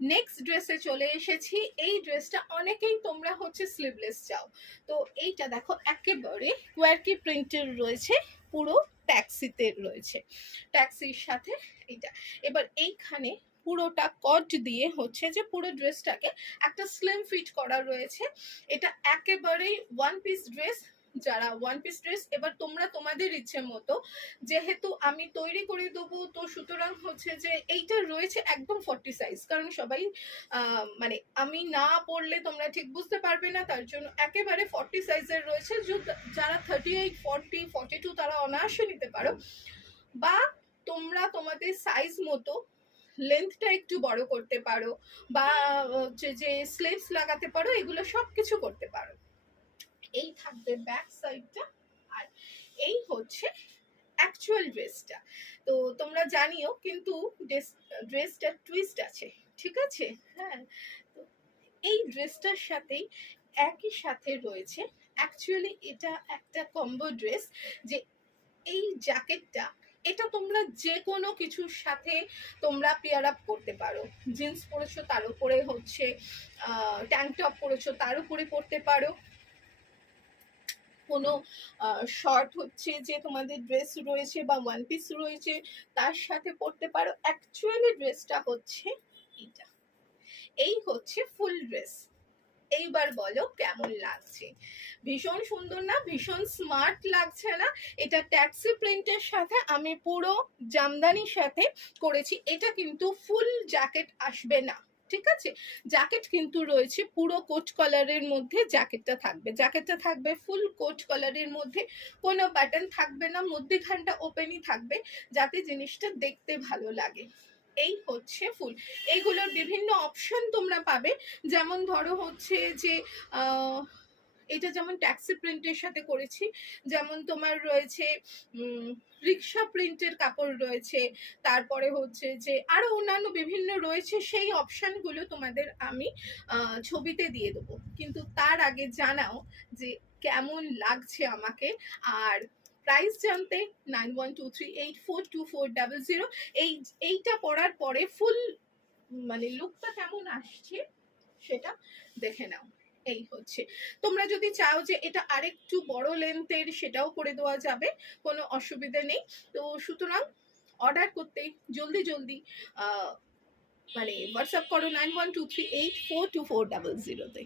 Next ড্রেসে চলে এসেছি। এই ড্রেসটা অনেকেই তোমরা হচ্ছে স্লিভলেস চাও, তো এইটা দেখো একেবারে কোয়ার্কি প্রিন্টের রয়েছে, পুরো ট্যাক্সিতে রয়েছে, ট্যাক্সির সাথে এইটা। এবার এইখানে পুরোটা কট দিয়ে হচ্ছে যে পুরো ড্রেসটাকে একটা স্লিম ফিট করা রয়েছে। এটা একেবারেই ওয়ান পিস ড্রেস। যারা ওয়ান পিস ড্রেস, এবার তোমরা তোমাদের ইচ্ছে মতো, যেহেতু আমি তৈরি করে দেবো তো সুতরাং হচ্ছে যে এইটা রয়েছে একদম 40 সাইজ, কারণ সবাই মানে আমি না পড়লে তোমরা ঠিক বুঝতে পারবে না, তার জন্য একেবারে 40 সাইজের রয়েছে। যারা 38, 40, 42 তারা অনায়াসে নিতে পারো, বা তোমরা তোমাদের সাইজ মতো লেন্থটা একটু বড় করতে পারো, বা হচ্ছে যে স্লিভস লাগাতে পারো, এগুলো সব কিছু করতে পারো। এই থাকবে ব্যাক সাইডটা, আর এই হচ্ছে অ্যাকচুয়াল ড্রেসটা। তো তোমরা জানিও কিন্তু ড্রেসটা টুইস্ট আছে, ঠিক আছে? হ্যাঁ, তো এই ড্রেসটার সাথেই একই সাথে রয়েছে, অ্যাকচুয়ালি এটা একটা কম্বো ড্রেস, যে এই জ্যাকেটটা এটা তোমরা যে কোনো কিছুর সাথে তোমরা পেয়ার আপ করতে পারো। জিন্স পরেছো তার উপরে হচ্ছে ট্যাঙ্ক টপ পরেছো তার উপরে পরতে পারো, কোনো শর্ট হচ্ছে যে তোমাদের ড্রেস রয়েছে বা ওয়ান পিস রয়েছে তার সাথে পরতে পারো। অ্যাকচুয়ালি ড্রেসটা হচ্ছে এটা, এই হচ্ছে ফুল ড্রেস। এইবার বলো কেমন লাগছে? ভীষণ সুন্দর না? ভীষণ স্মার্ট লাগছে না? এটা ট্যাক্সি প্রিন্টের সাথে আমি পুরো জামদানির সাথে করেছি। এটা কিন্তু ফুল জ্যাকেট আসবে না, ঠিক আছে? জ্যাকেট কিন্তু রয়েছে পুরো কোট কলারের মধ্যে, জ্যাকেটটা থাকবে ফুল কোট কলারের মধ্যে, কোনো বাটন থাকবে না, মধ্যেখানটা ওপেনই থাকবে যাতে জিনিসটা দেখতে ভালো লাগে। এই হচ্ছে ফুল। এইগুলোর বিভিন্ন অপশন তোমরা পাবে, যেমন ধরো হচ্ছে যে এটা যেমন ট্যাক্সি প্রিন্টের সাথে করেছি, যেমন তোমার রয়েছে রিক্সা প্রিন্টের কাপড় রয়েছে, তারপরে হচ্ছে যে আরো অন্যান্য বিভিন্ন রয়েছে, সেই অপশনগুলো তোমাদের আমি ছবিতে দিয়ে দেবো। কিন্তু তার আগে জানাও যে কেমন লাগছে আমাকে। আর প্রাইস জানতে 9123842400, এইটা পরার পরে ফুল মানে লুকটা কেমন আসছে সেটা দেখে নাও। এই হচ্ছে, তোমরা যদি চাও যে এটা আরেকটু বড় লেন্থের সেটাও করে দেওয়া যাবে, কোনো অসুবিধা নেই। তো সুতরাং অর্ডার করতেই জলদি জলদি মানে হোয়াটসঅ্যাপ করো 9123842400-তে।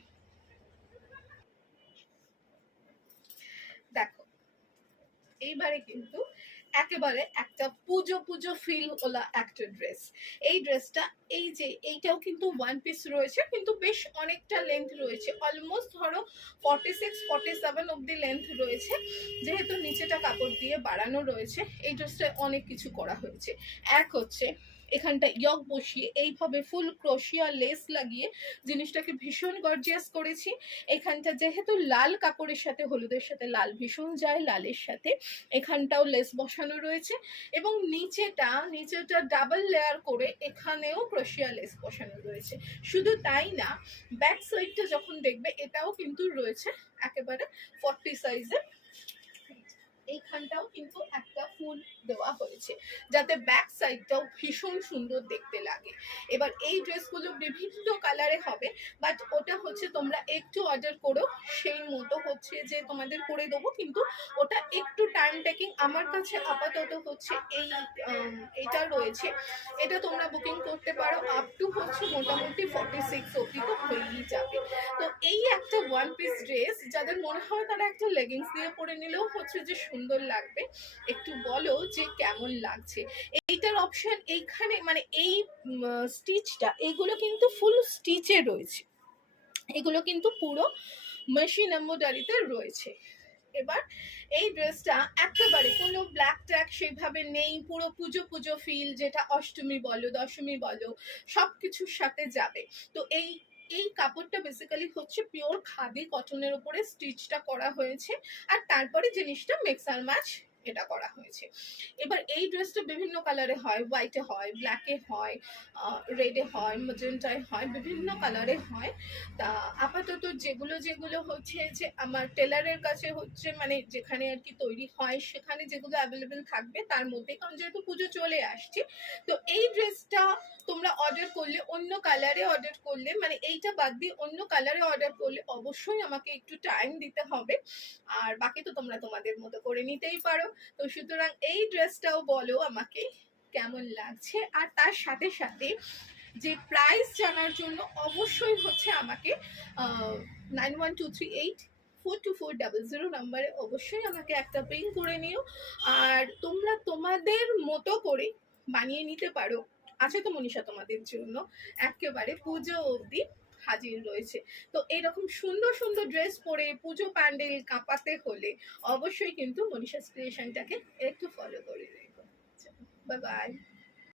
দেখো এইবারে কিন্তু একেবারে একটা পুজো পুজো ফিল ওলা একটা ড্রেস। এই ড্রেসটা এই যে এইটাও কিন্তু ওয়ান পিস রয়েছে, কিন্তু বেশ অনেকটা লেন্থ রয়েছে, অলমোস্ট ধরো 46-47 অব্দি লেন্থ রয়েছে, যেহেতু নিচেটা কাপড় দিয়ে বাড়ানো রয়েছে। এই ড্রেসটা অনেক কিছু করা হয়েছে। এক হচ্ছে এখানটা ইয়ক বসিয়ে এইভাবে ফুল ক্রোশিয়া লেস লাগিয়ে জিনিসটাকে ভীষণ গর্জিয়াস করেছি। এখানটা যেহেতু লাল কাপড়ের সাথে হলুদের সাথে লাল ভীষণ যায়, লালের সাথে এখানটাও লেস বসানো রয়েছে, এবং নিচেটা ডাবল লেয়ার করে এখানেও ক্রোশিয়া লেস বসানো রয়েছে। শুধু তাই না, ব্যাক সাইডটা যখন দেখবে এটাও কিন্তু রয়েছে একেবারে 40 সাইজের। এইখানটাও কিন্তু একটা ফুল দেওয়া হয়েছে যাতে ব্যাক সাইডটাও ভীষণ সুন্দর দেখতে লাগে। এবার এই ড্রেসগুলো বিভিন্ন কালারে হবে, বাট ওটা হচ্ছে তোমরা একটু অর্ডার করো, সেই মতো হচ্ছে যে তোমাদের করে দেবো, কিন্তু ওটা একটু টাইম টেকিং। আমার কাছে আপাতত হচ্ছে এইটা রয়েছে, এটা তোমরা বুকিং করতে পারো আপ টু হচ্ছে মোটামুটি 46 অব্দি তো হয়েই যাবে। তো এই একটা ওয়ান পিস ড্রেস যাদের মনে হয় তারা একটা লেগিংস দিয়ে পরে নিলেও হচ্ছে যে সুন্দর লাগবে, একটু বলো যে কেমন লাগছে। এইটার অপশন এইখানে মানে এই স্টিচটা, এইগুলো কিন্তু ফুল স্টিচে রয়েছে, এগুলো কিন্তু পুরো মেশিন এমব্রয়ডারিতে রয়েছে। এবার এই ড্রেসটা একেবারে কোনো ব্ল্যাক ট্যাগ সেভাবে নেই, পুরো পুজো পুজো ফিল, যেটা অষ্টমী বলো দশমী বলো সব কিছুর সাথে যাবে। তো এই কাপড়টা বেসিক্যালি হচ্ছে পিওর খাদি কটনের উপরে স্টিচটা করা হয়েছে, আর তারপরে জিনিসটা মিক্স আর ম্যাচ এটা করা হয়েছে। এবার এই ড্রেসটা বিভিন্ন কালারে হয়, হোয়াইটে হয়, ব্ল্যাকে হয়, রেডে হয়, ম্যাজেন্টায় হয়, বিভিন্ন কালারে হয়। তা আপাতত যেগুলো যেগুলো হচ্ছে যে আমার টেলারের কাছে হচ্ছে মানে যেখানে আর কি তৈরি হয় সেখানে যেগুলো অ্যাভেলেবেল থাকবে তার মধ্যে, কারণ যেহেতু পুজো চলে আসছে, তো এই ড্রেসটা তোমরা অর্ডার করলে অন্য কালারে অর্ডার করলে, মানে এইটা বাদ দিয়ে অন্য কালারে অর্ডার করলে অবশ্যই আমাকে একটু টাইম দিতে হবে, আর বাকি তো তোমরা তোমাদের মতো করে নিতেই পারো। তো সুতরাং এই ড্রেসটাও বলো আমাকে কেমন লাগছে, আর তার সাথে সাথে যে প্রাইস জানার জন্য অবশ্যই হচ্ছে আমাকে 9123842400 নাম্বারে অবশ্যই আমাকে একটা পিং করে নিও। আর তোমরা তোমাদের মতো করে বানিয়ে নিতে পারো। আছে তো মনীষা তোমাদের জন্য একেবারে পুজো অবধি হাজির রয়েছে। তো এরকম সুন্দর সুন্দর ড্রেস পরে পুজো প্যান্ডেল কাঁপাতে হলে অবশ্যই কিন্তু মনীষা ক্রিয়েশনটাকে একটু ফলো করে রেখো। Bye bye.